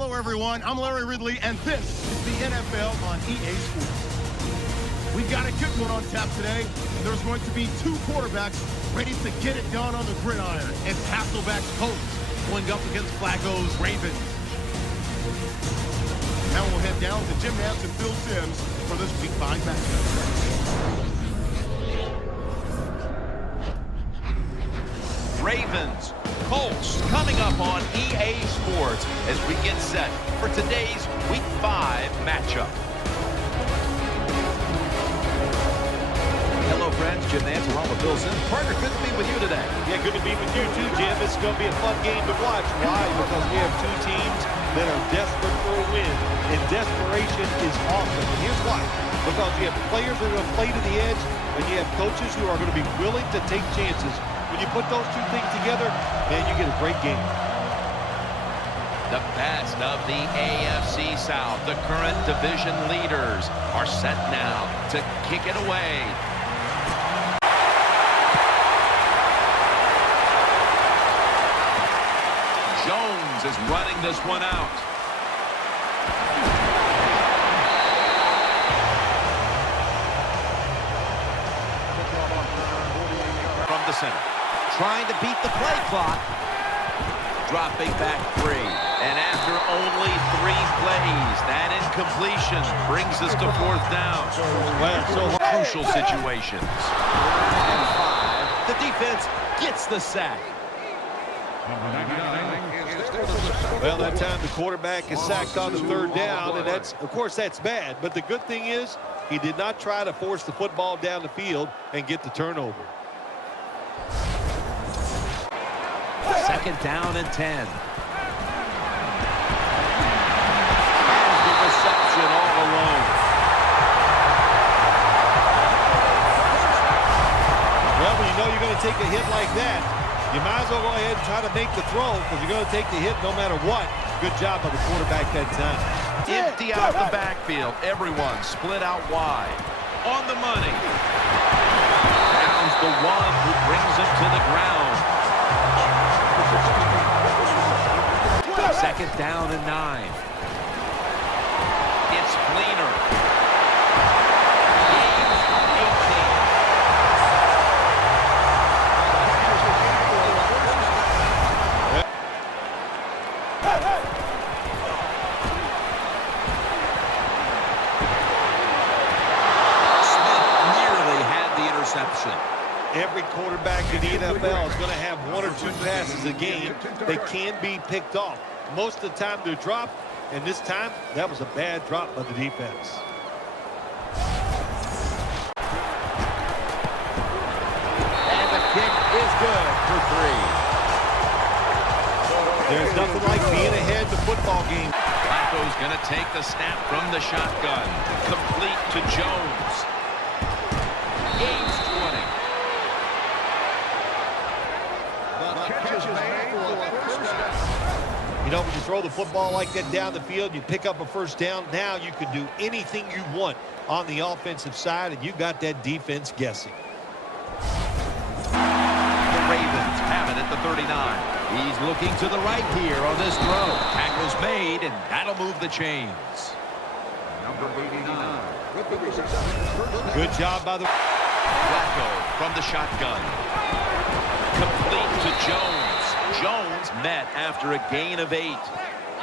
Hello, everyone. I'm Larry Ridley, and this is the NFL on EA Sports. We've got a good one on tap today, and there's going to be two quarterbacks ready to get it done on the gridiron. It's Hasselbeck's Colts going up against Flacco's Ravens. Now we'll head down to Jim Nantz and Phil Simms for this Week 5 matchup. Ravens, Colts, coming up on EA Sports as we get set for today's Week 5 matchup. Hello, friends. Jim Nantz along with Bill Simms. Partner, good to be with you today. Yeah, good to be with you too, Jim. It's going to be a fun game to watch. Why? Because we have two teams that are desperate for a win, and desperation is awesome. And here's why. Because you have players who are going to play to the edge, and you have coaches who are going to be willing to take chances. When you put those two things together, man, you get a great game. The best of the AFC South, the current division leaders, are set now to kick it away. Jones is running this one out. From the center. Trying to beat the play clock. Dropping back 3. And after only 3 plays, that incompletion brings us to 4th down. Crucial situations. And 5. The defense gets the sack. Well, that time the quarterback is sacked on the 3rd down, and of course, that's bad. But the good thing is he did not try to force the football down the field and get the turnover. 2nd down and 10. Has the reception all alone. Well, when you know you're going to take a hit like that, you might as well go ahead and try to make the throw because you're going to take the hit no matter what. Good job by the quarterback that time. Empty out the backfield. Everyone split out wide. On the money. Brown's the one who brings him to the ground. 2nd down and 9. It's Fleener. Gains 18. Smith nearly had the interception. Every quarterback in the NFL is going to have 1 or 2 passes a game that can be picked off. Most of the time they're dropped, and this time that was a bad drop by the defense. And the kick is good for 3. There's nothing like being ahead in the football game. Flacco's going to take the snap from the shotgun. Complete to Jones. Gains 20. You know, when you throw the football like that down the field, you pick up a 1st down. Now you can do anything you want on the offensive side, and you got that defense guessing. The Ravens have it at the 39. He's looking to the right here on this throw. Tackle's made, and that'll move the chains. Number 89. Good job by the... Flacco from the shotgun. Complete to Jones. Jones met after a gain of 8.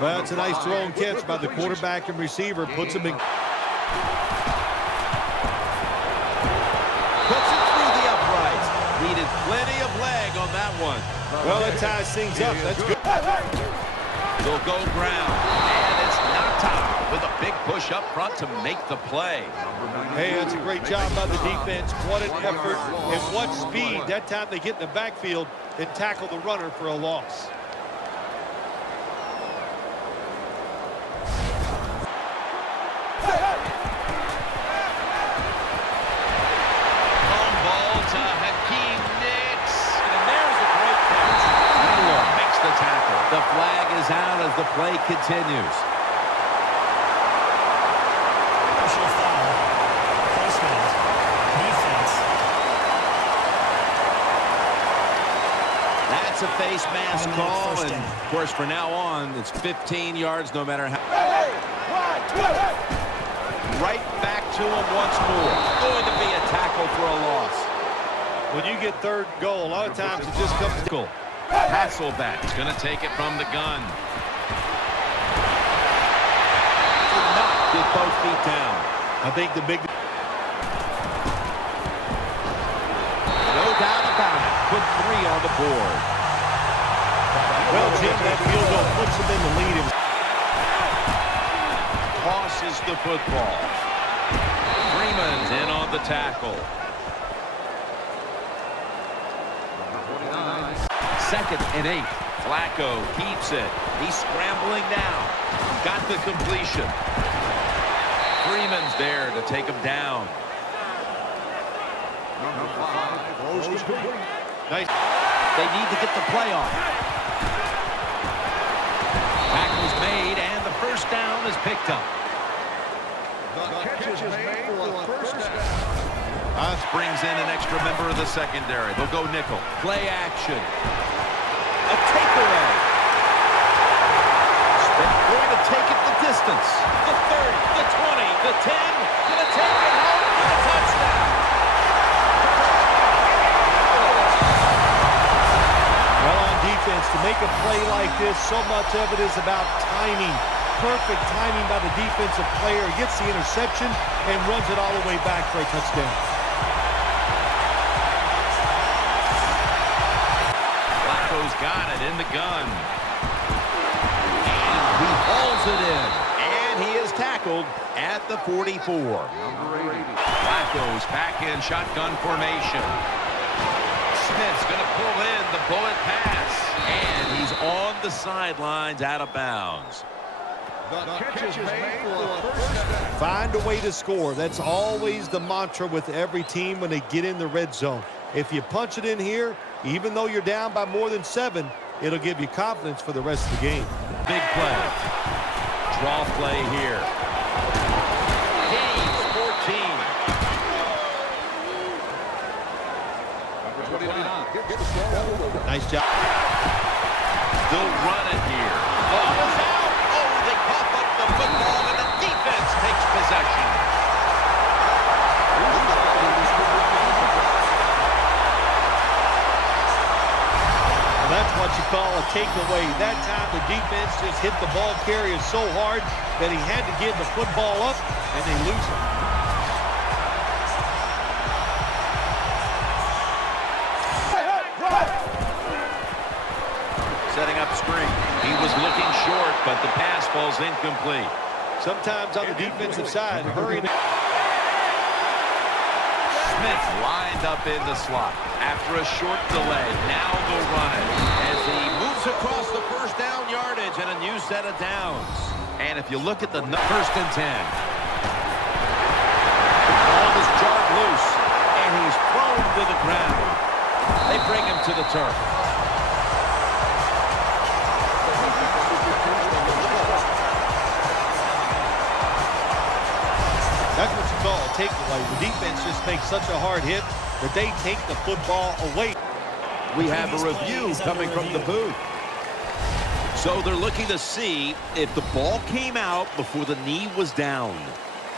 Well, it's a nice throw and catch by the quarterback and receiver. Puts him in... Puts it through the uprights. Needed plenty of leg on that one. Well, that ties things up. That's good. Will go Brown. And it's Nata with a big push up front to make the play. Hey, that's a great job by the defense. What an effort and what speed. That time they get in the backfield and tackle the runner for a loss. Long ball to Hakeem Nicks. And there's a great catch. Taylor makes the tackle. The flag is out as the play continues. That's a face mask call, and of course, for now on, it's 15 yards no matter how. Right back to him once more. Going to be a tackle for a loss. When you get third goal, a lot of times it just comes to Hasselbeck's going to take it from the gun. Did not get both feet down. I think the big... No doubt about it. Put 3 on the board. Well, Jim, that field goal puts them in the lead. Tosses the football. Freeman's in on the tackle. 2nd and 8. Flacco keeps it. He's scrambling now. Got the completion. Freeman's there to take him down. Nice. They need to get the play off. Tackle's made, and the first down is picked up. This brings in an extra member of the secondary. They'll go nickel. Play action. A takeaway. Smith going to take it the distance. The 30, the 20, the 10. Going to take it home for a touchdown. Well, on defense, to make a play like this, so much of it is about timing. Perfect timing by the defensive player. Gets the interception and runs it all the way back for a touchdown. Flacco's got it in the gun. And he hauls it in. And he is tackled at the 44. Flacco's back in shotgun formation. Smith's going to pull in the bullet pass. And he's on the sidelines out of bounds. Find a way to score. That's always the mantra with every team when they get in the red zone. If you punch it in here, even though you're down by more than 7, it'll give you confidence for the rest of the game. Big play. Draw play here. Gains 14. Nice job. They'll run it here. Ball is out. Oh, they cough up the football, and the defense takes possession. That's what you call a takeaway. That time the defense just hit the ball carrier so hard that he had to give the football up, and they lose it. Setting up screen. He was looking short, but the pass falls incomplete. Sometimes on the defensive side, hurrying. Smith lined up in the slot. After a short delay, now they'll run it as he moves across the first down yardage and a new set of downs. And if you look at the 1st and 10, the ball is jarred loose, and he's thrown to the ground. They bring him to the turf. That's what you call a takeaway. The defense just makes such a hard hit that they take the football away. We have a review coming from the booth. So they're looking to see if the ball came out before the knee was down.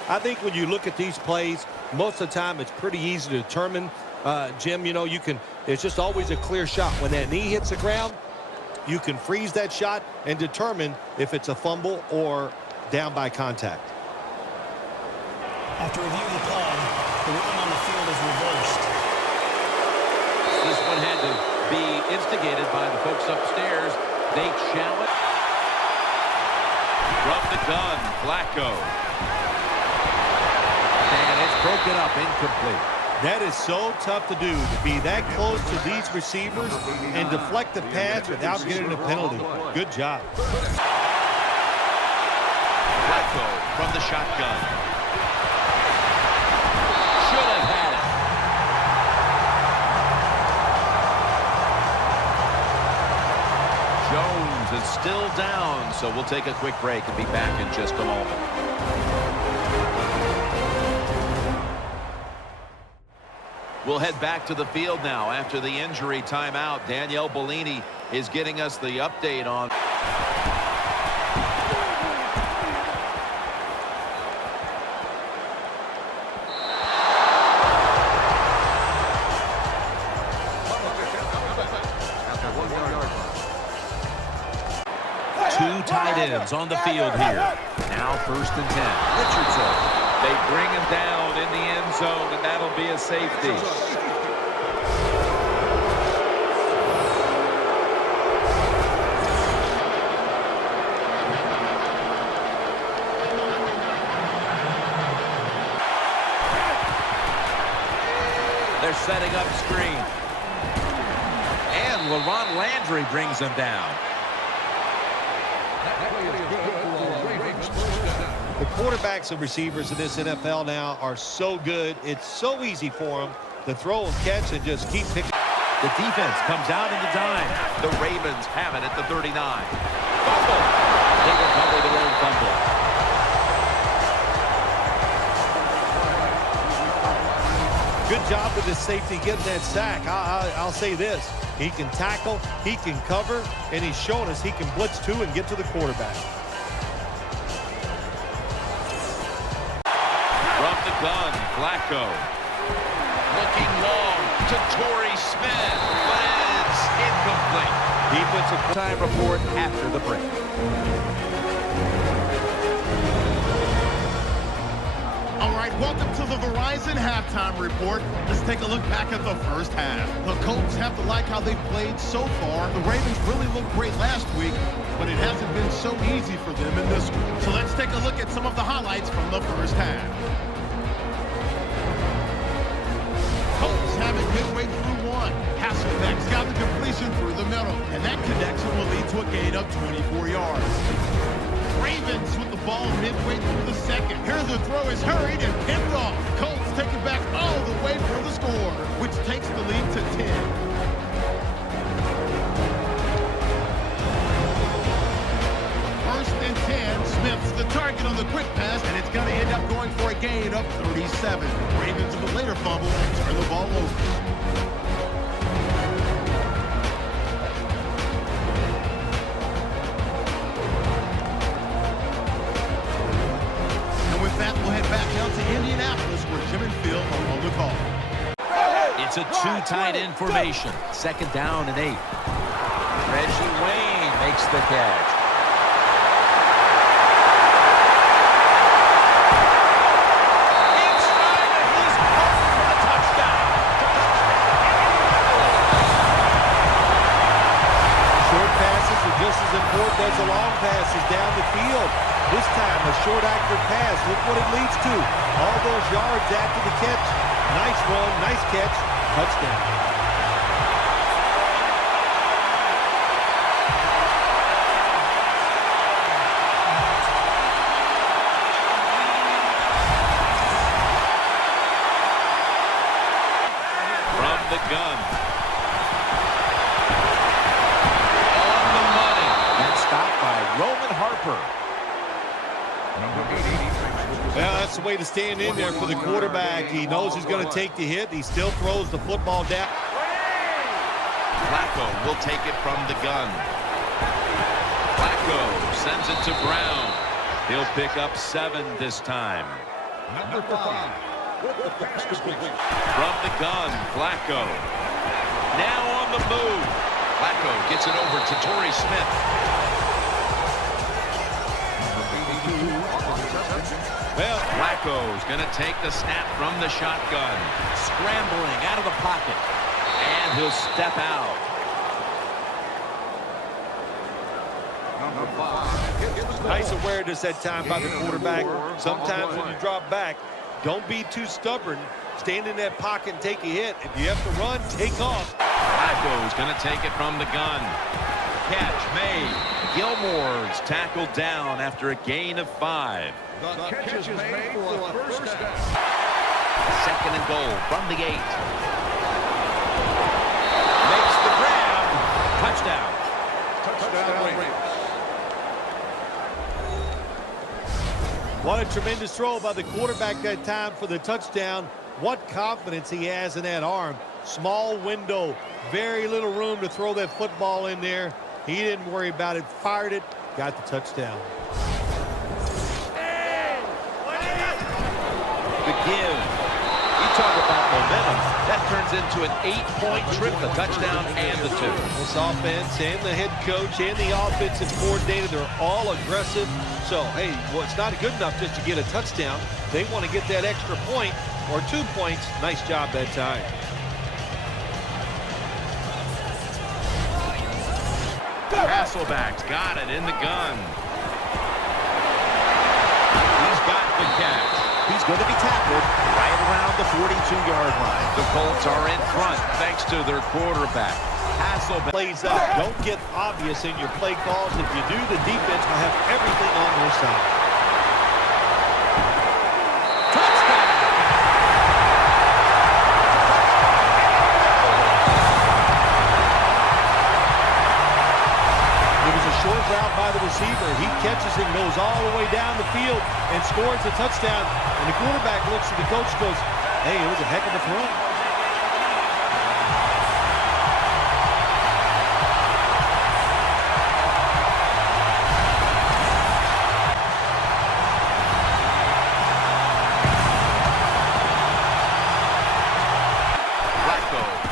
I think when you look at these plays, most of the time it's pretty easy to determine. Jim, you know, it's just always a clear shot. When that knee hits the ground, you can freeze that shot and determine if it's a fumble or down by contact. After reviewing the play, the ruling on the field is reversed. This one had to be instigated by the folks upstairs. They challenge. From the gun, Flacco. And it's broken up, incomplete. That is so tough to do, to be that close to these receivers and deflect the pass without getting a penalty. Good job. Flacco from the shotgun. Should have had it. Jones is still down, so we'll take a quick break and be back in just a moment. We'll head back to the field now after the injury timeout. Danielle Bellini is getting us the update on. Two tight ends on the field here. Now 1st and 10. Richardson. They bring him down in the end zone, and that'll be a safety. They're setting up screen. And LaRon Landry brings him down. The quarterbacks and receivers in this NFL now are so good. It's so easy for them to throw and catch and just keep picking. The defense comes out in the dime. The Ravens have it at the 39. Fumble. They recover their own fumble. Good job with the safety getting that sack. I'll say this. He can tackle, he can cover, and he's shown us he can blitz too and get to the quarterback. From the gun, Flacco. Looking long to Torrey Smith, but it's incomplete. Defensive time report after the break. All right, welcome to the Verizon halftime report. Let's take a look back at the first half. The Colts have to like how they've played so far. The Ravens really looked great last week, but it hasn't been so easy for them in this one. So let's take a look at some of the highlights from the first half. Colts have it midway through one. Hasselbeck's got the completion through the middle, and that connection will lead to a gain of 24 yards. Ravens with the ball midway through the second. Here the throw is hurried and picked off. Colts take it back all the way for the score, which takes the lead to 10. First and 10. Smith's the target on the quick pass, and it's going to end up going for a gain of 37. Ravens with a later fumble and turn the ball over. We'll head back down to Indianapolis where Jim and Phil are on the call. It's a two tight end formation. 2nd down and 8. Reggie Wayne makes the catch. Inside, and he's caught for a touchdown. Short passes are just as important as the long passes down the field. This time, a short accurate pass. Look what it leads to. All those yards after the catch. Nice run, nice catch, touchdown. From the gun. On the money. And stopped by Roman Harper. Well, that's the way to stand in there for the quarterback. He knows he's going to take the hit. He still throws the football down. Flacco will take it from the gun. Flacco sends it to Brown. He'll pick up 7 this time. Number 5. From the gun, Flacco. Now on the move. Flacco gets it over to Torrey Smith. Well, Flacco's going to take the snap from the shotgun. Scrambling out of the pocket. And he'll step out. Number 5. nice awareness that time by the quarterback. Sometimes when you drop back, don't be too stubborn. Stand in that pocket and take a hit. If you have to run, take off. Flacco's going to take it from the gun. Catch made. Gilmore's tackled down after a gain of 5. The catch is made for a first down. 2nd and goal from the 8. Makes the grab. Touchdown. Touchdown Ravens. What a tremendous throw by the quarterback that time for the touchdown. what confidence he has in that arm. Small window, very little room to throw that football in there. He didn't worry about it, fired it, got the touchdown. The give. You talk about momentum. That turns into an 8-point trip, the touchdown and the 2. This offense and the head coach and the offensive coordinator, they're all aggressive. So, hey, well, it's not good enough just to get a touchdown. They want to get that extra point or 2 points. Nice job that time. Hasselback's got it in the gun. He's got the catch. He's going to be tackled right around the 42-yard line. The Colts are in front thanks to their quarterback. Hasselback Plays out. Don't get obvious in your play calls. If you do, the defense will have everything on their side. touchdown. It was a short route by the receiver. He catches it, goes all the way down the field, and scores a touchdown. And the quarterback looks at the coach and goes, hey, it was a heck of a throw.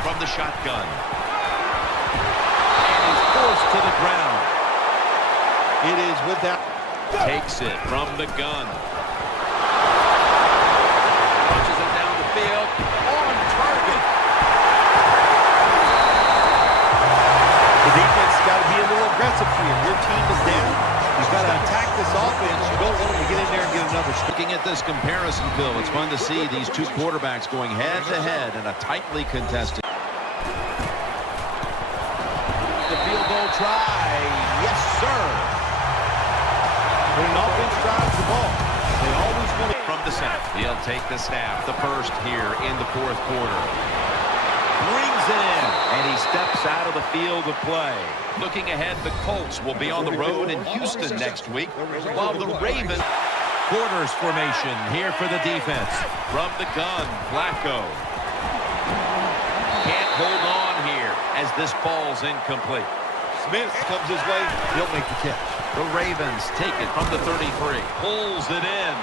From the shotgun. And he's forced to the ground. It is without. Takes it from the gun. Punches it down the field. On target. The defense has got to be a little aggressive here. Your team is down. You've got to attack this offense. You don't want them to get in there and get another score. Looking at this comparison, Bill, it's fun to see these two quarterbacks going head-to-head in a tightly contested. The field goal try. Yes, sir. When an offense drives the ball, they always want to. From the center. He'll take the snap, the first here in the fourth quarter. Brings it in, and he steps out of the field of play. Looking ahead, the Colts will be on the road in Houston next week, while the Ravens. Quarters formation here for the defense. From the gun, Flacco. Can't hold on here as this ball's incomplete. Smith comes his way. He'll make the catch. The Ravens take it from the 33. Pulls it in.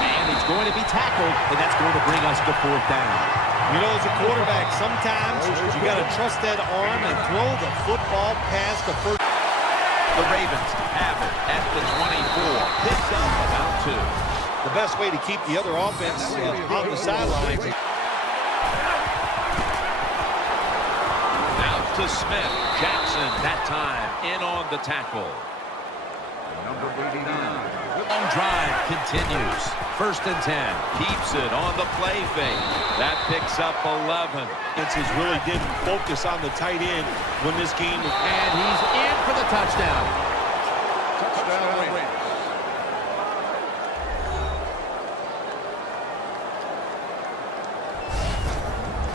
And he's going to be tackled, and that's going to bring us to fourth down. You know, as a quarterback, sometimes you got to trust that arm and throw the football past the first. The Ravens have it at the 24. Picks up about 2. The best way to keep the other offense on the sidelines. Out to Smith. Jackson, that time, in on the tackle. Number 89. Long drive continues. First and 10. Keeps it on the play fake. That picks up 11. Defenses really didn't focus on the tight end when this game was. And he's in for the touchdown. Touchdown Ravens.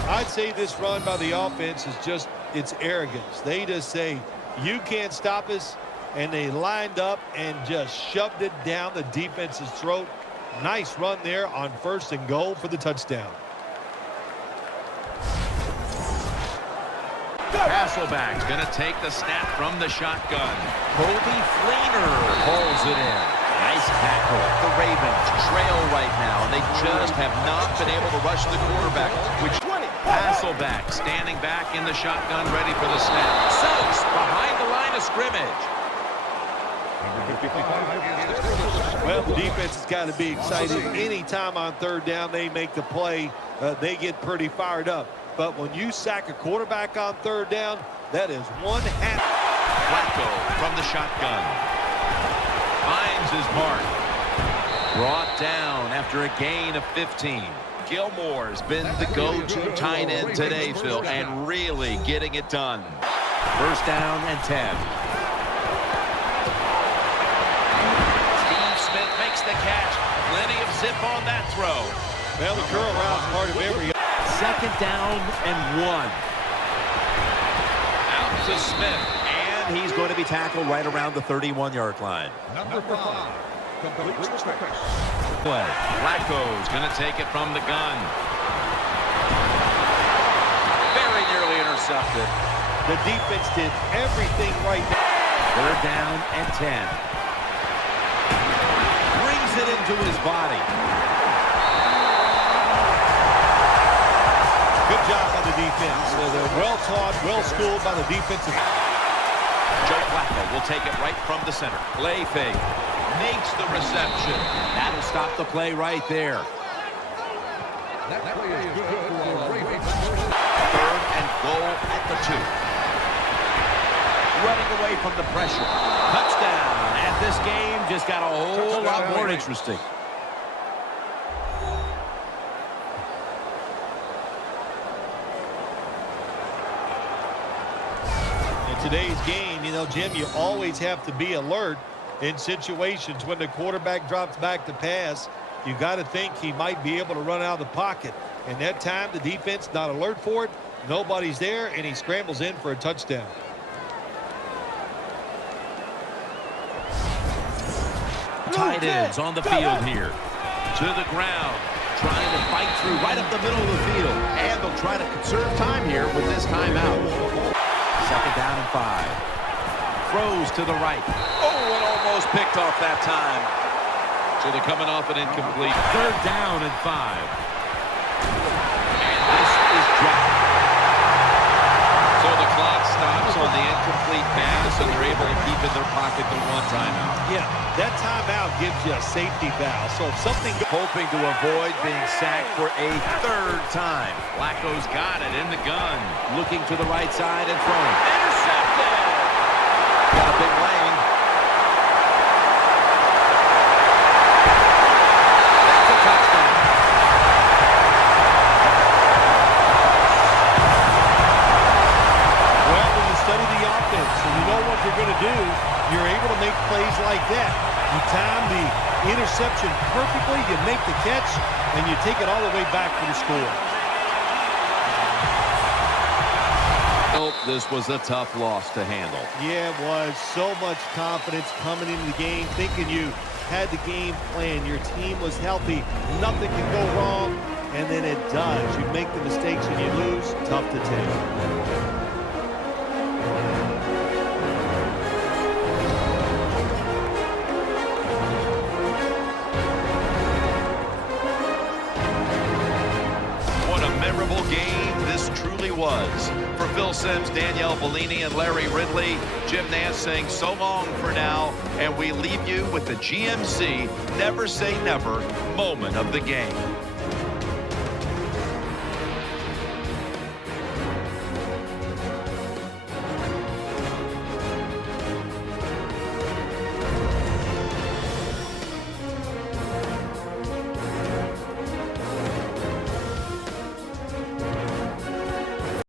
I'd say this run by the offense is just, it's arrogance. They just say, you can't stop us, and they lined up and just shoved it down the defense's throat. Nice run there on first and goal for the touchdown. Hasselback's going to take the snap from the shotgun. Kobe Fleener pulls it in. Nice tackle. The Ravens trail right now, and they just have not been able to rush the quarterback, which Hasselback standing back in the shotgun, ready for the snap. Suggs behind the line of scrimmage. Well, the defense has got to be excited. Anytime on third down they make the play, they get pretty fired up. But when you sack a quarterback on third down, that is one half. Flacco from the shotgun. Finds his mark. Brought down after a gain of 15. Gilmore's been the go-to tight end today, Phil, and really getting it done. First down and 10. Steve Smith makes the catch. Plenty of zip on that throw. Well, the curl route's part of every. Second down and 1. Out to Smith, and he's going to be tackled right around the 31-yard line. Number 5. Completes the pass. play. Flacco's going to take it from the gun. Very nearly intercepted. The defense did everything right. Third down and 10. Brings it into his body. Good job by the defense. They're well-taught, well-schooled by the defensive. Joe Flacco will take it right from the center. Play fake. Makes the reception. That'll stop the play right there. That play is good for a Ravens. Third and goal at the 2. Running away from the pressure. Touchdown. And this game just got a whole lot more interesting. In today's game, you know, Jim, you always have to be alert in situations when the quarterback drops back to pass. You got to think he might be able to run out of the pocket. And that time, the defense not alert for it. Nobody's there, and he scrambles in for a touchdown. Tight ends on the field here. To the ground. Trying to fight through right up the middle of the field. And they'll try to conserve time here with this timeout. Second down and 5. Throws to the right. Oh, it almost picked off that time. So they're coming off an incomplete. Third down and 5. And this is dropped. So the clock stops on the incomplete pass, and they're able to keep in their pocket the one timeout. Yeah, that timeout gives you a safety valve. So if something... Hoping to avoid being sacked for a third time. Flacco's got it in the gun. Looking to the right side and throwing. Intercepted! Got a big lane. That's a touchdown. Well, when you study the offense and you know what you're going to do, you're able to make plays like that. You time the interception perfectly, you make the catch, and you take it all the way back for the score. This was a tough loss to handle. Yeah, it was. So much confidence coming into the game, thinking you had the game plan. Your team was healthy. Nothing can go wrong, and then it does. You make the mistakes and you lose. Tough to take. Game this truly was. For Phil Simms, Danielle Bellini, and Larry Ridley, Jim Nance saying so long for now, and we leave you with the GMC Never Say Never moment of the game.